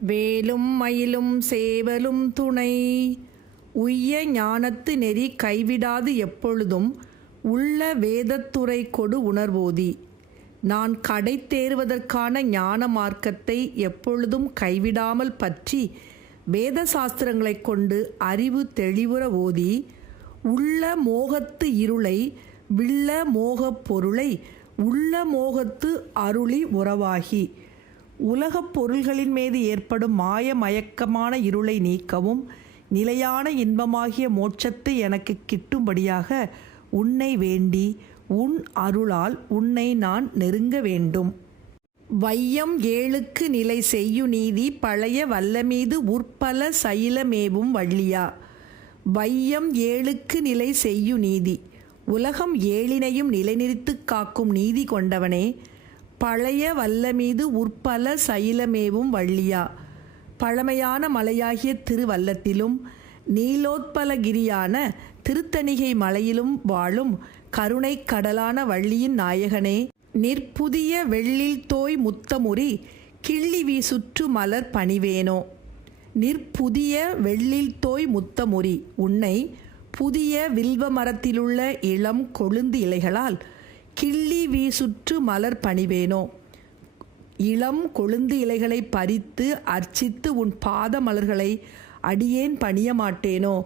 வேலும் மயிலும் சேவலும் துணை. உய்ய ஞானத்து நெறி கைவிடாது எப்பொழுதும் உள்ள வேதத்துறை கொடு உணர்வோதி. நான் கடை தேறுவதற்கான ஞான மார்க்கத்தை எப்பொழுதும் கைவிடாமல் பற்றி வேத சாஸ்திரங்களைக் கொண்டு அறிவு தெளிவுற ஓதி உள்ள மோகத்து இருளை வில்ல மோகப் பொருளை உள்ள மோகத்து அருளி உறவாகி. உலகப் பொருள்களின் மீது ஏற்படும் மாய மயக்கமான இருளை நீக்கவும் நிலையான இன்பமாகிய மோட்சத்தை எனக்கு கிட்டும்படியாக உன்னை வேண்டி உன் அருளால் உன்னை நான் நெருங்க வேண்டும். வையம் ஏழுக்கு நிலை செய்யு நீதி பழைய வல்லமீது உற்பல சைலமேவும் வள்ளியா. வையம் ஏழுக்கு நிலை செய்யு நீதி உலகம் ஏழினையும் நிலைநிறுத்து காக்கும் நீதி கொண்டவனே. பழைய வல்லமீது உற்பல சைலமேவும் வள்ளியா. பழமையான மலையாகிய திருவல்லத்திலும் நீலோத்பலகிரியான திருத்தணிகை மலையிலும் வாழும் கருணை கடலான வள்ளியின் நாயகனே நிற்புதிய வெள்ளில் தோய் முத்தமுறி கிள்ளி வீசுற்று மலர் பணிவேனோ. நிற்புதிய வெள்ளில் தோய் முத்தமுறி உன்னை புதிய வில்வ மரத்திலுள்ள இளம் கொழுந்து இலைகளால் கிள்ளி வீசுற்று மலர் பணிவேனோ? இளம் கொழுந்து இலைகளை பறித்து அர்ச்சித்து உன் பாத மலர்களை அடியேன் பணிய மாட்டேனோ?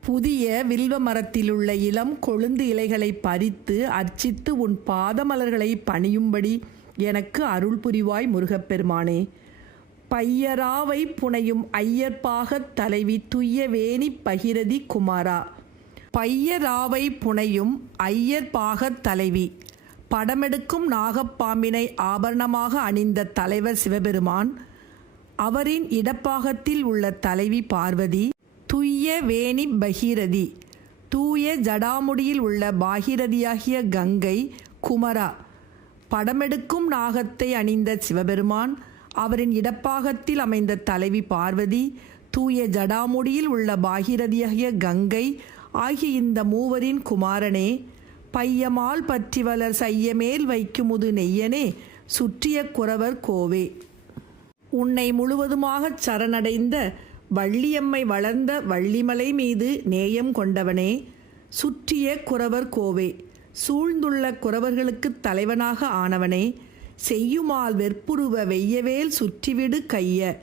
புதிய வில்வ மரத்திலுள்ள இளம் கொழுந்து இலைகளை பறித்து அர்ச்சித்து உன் பாதமலர்களை பணியும்படி எனக்கு அருள் புரிவாய் முருகப்பெருமானே. பையராவை புனையும் ஐயர்பாகத் தலைவி துய்யவேணி பகிரதி குமாரா. பையராவை புனையும் ஐயர் பாகத் தலைவி. படமெடுக்கும் நாகப்பாம்பினை ஆபரணமாக அணிந்த தலைவர் சிவபெருமான் அவரின் இடப்பாகத்தில் உள்ள தலைவி பார்வதி துய்ய வேணி பகீரதி தூய ஜடாமுடியில் உள்ள பாகிரதியாகிய கங்கை குமரா. படமெடுக்கும் நாகத்தை அணிந்த சிவபெருமான் அவரின் இடப்பாகத்தில் அமைந்த தலைவி பார்வதி தூய ஜடாமுடியில் உள்ள பாகிரதியாகிய கங்கை ஆகிய இந்த மூவரின் குமாரனே பையமால் பற்றி வளர் செய்யமேல் வைக்குமுது நெய்யனே சுற்றிய குறவர் கோவே. உன்னை முழுவதுமாகச் சரணடைந்த வள்ளியம்மை வளர்ந்த வள்ளிமலை மீது நேயம் கொண்டவனே சுற்றிய குறவர் கோவே. சூழ்ந்துள்ள குறவர்களுக்கு தலைவனாக ஆனவனே செய்யுமால் வெற்புருவ வெய்யவேல் சுற்றிவிடு கைய.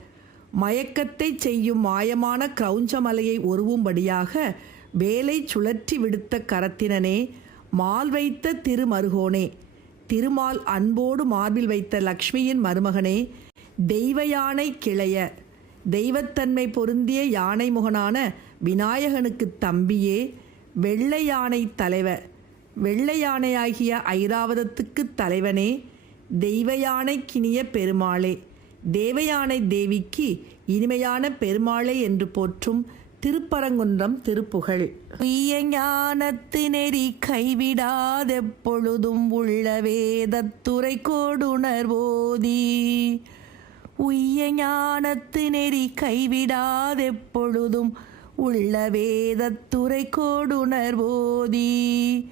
மயக்கத்தைச் செய்யும் மாயமான கிரௌஞ்சமலையை ஒருவும்படியாக வேலை சுழற்றி விடுத்த கரத்தினனே மால் வைத்த திருமருகோனே திருமால் அன்போடு மார்பில் வைத்த லக்ஷ்மியின் மருமகனே தெய்வ யானை கிளைய தெய்வத்தன்மை பொருந்திய யானை முகனான விநாயகனுக்கு தம்பியே வெள்ளை யானை தலைவ வெள்ளை யானையாகிய ஐராவதத்துக்கு தலைவனே தெய்வ யானை கினிய பெருமாளே தேவயானை தேவிக்கு இனிமையான பெருமாளே என்று போற்றும் திருப்பரங்குன்றம் திருப்புகழ். உய்ய ஞானத்து நெறி கைவிடாதெப்பொழுதும் உள்ள வேதத்துறை கோடுணர்வோதி. உய்ய ஞானத்து நெறி கைவிடாதெப்பொழுதும் உள்ள வேதத்துறை கோடுணர்வோதி.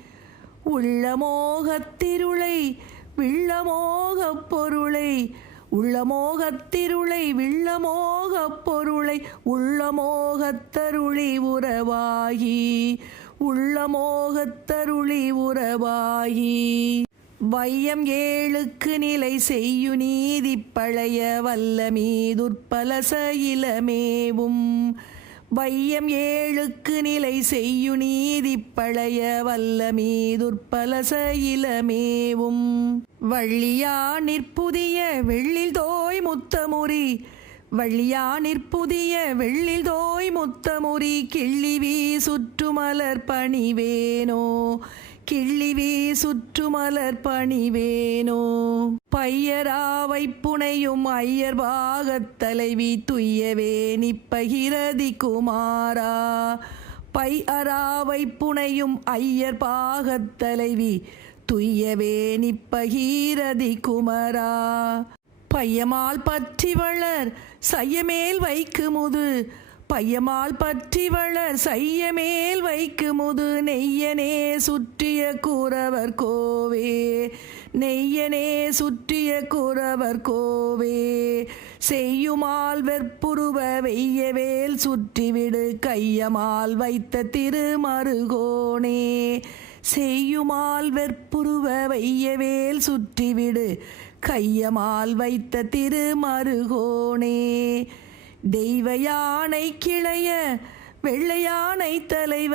உள்ள மோகத்திருளை விள்ளமோகப் பொருளை உள்ளமோகத்திருளை வில்லமோகப் பொருளை உள்ளமோகத்தருளி உறவாயி உள்ளமோகத்தருளி உறவாயி வையம் ஏழுக்கு நிலை செய்யு நீதி பழைய வல்ல மீதுற்பல இளமேவும். வையம் ஏழுக்கு நிலை செய்யு நீதி பழைய வல்ல மீதுற்பல இளமேவும் வள்ளியா நிற்புதிய வெள்ளில் தோய் முத்தமுறி வள்ளியா நிற்புதிய வெள்ளில் தோய் முத்தமுறி கிள்ளி வீ சுற்றுமலர் பணிவேனோ. கிள்ளிவி சுற்றுமலர் பணிவேனோ. பையராவை புனையும் ஐயர் பாகத்தலைவி துய்யவே நிப்பகிரதி குமாரா. பை அராவை புனையும் ஐயர் பாகத்தலைவி துய்யவே நிப்பகீரதி குமரா. பையமால் பற்றி வளர் சையமேல் வைக்குமுது பையமால் பற்றி வளர் செய்ய மேல் வைக்கு நெய்யனே சுற்றிய கூறவர் கோவே. நெய்யனே சுற்றிய கூறவர் கோவே. செய்யுமால் வெற்புருவ வெய்யவேல் சுற்றிவிடு கையமால் வைத்த திருமருகோனே செய்யுமால் வெற்புருவ வையவேல் சுற்றிவிடு கையமால் வைத்த திருமருகோனே தெய்வ யானை கிளைய வெள்ளையானை தலைவ.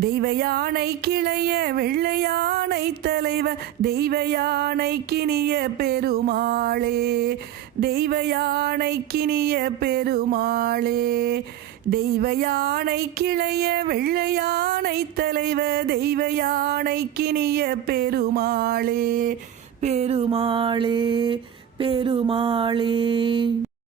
தெய்வ யானை கிளைய வெள்ளையானை தலைவ. தெய்வ யானை கினிய பெருமாளே. தெய்வ யானை கினிய பெருமாளே. தெய்வ யானை கிளைய வெள்ளையானை தலைவ. தெய்வ யானை கினிய பெருமாளே. பெருமாளே பெருமாளே.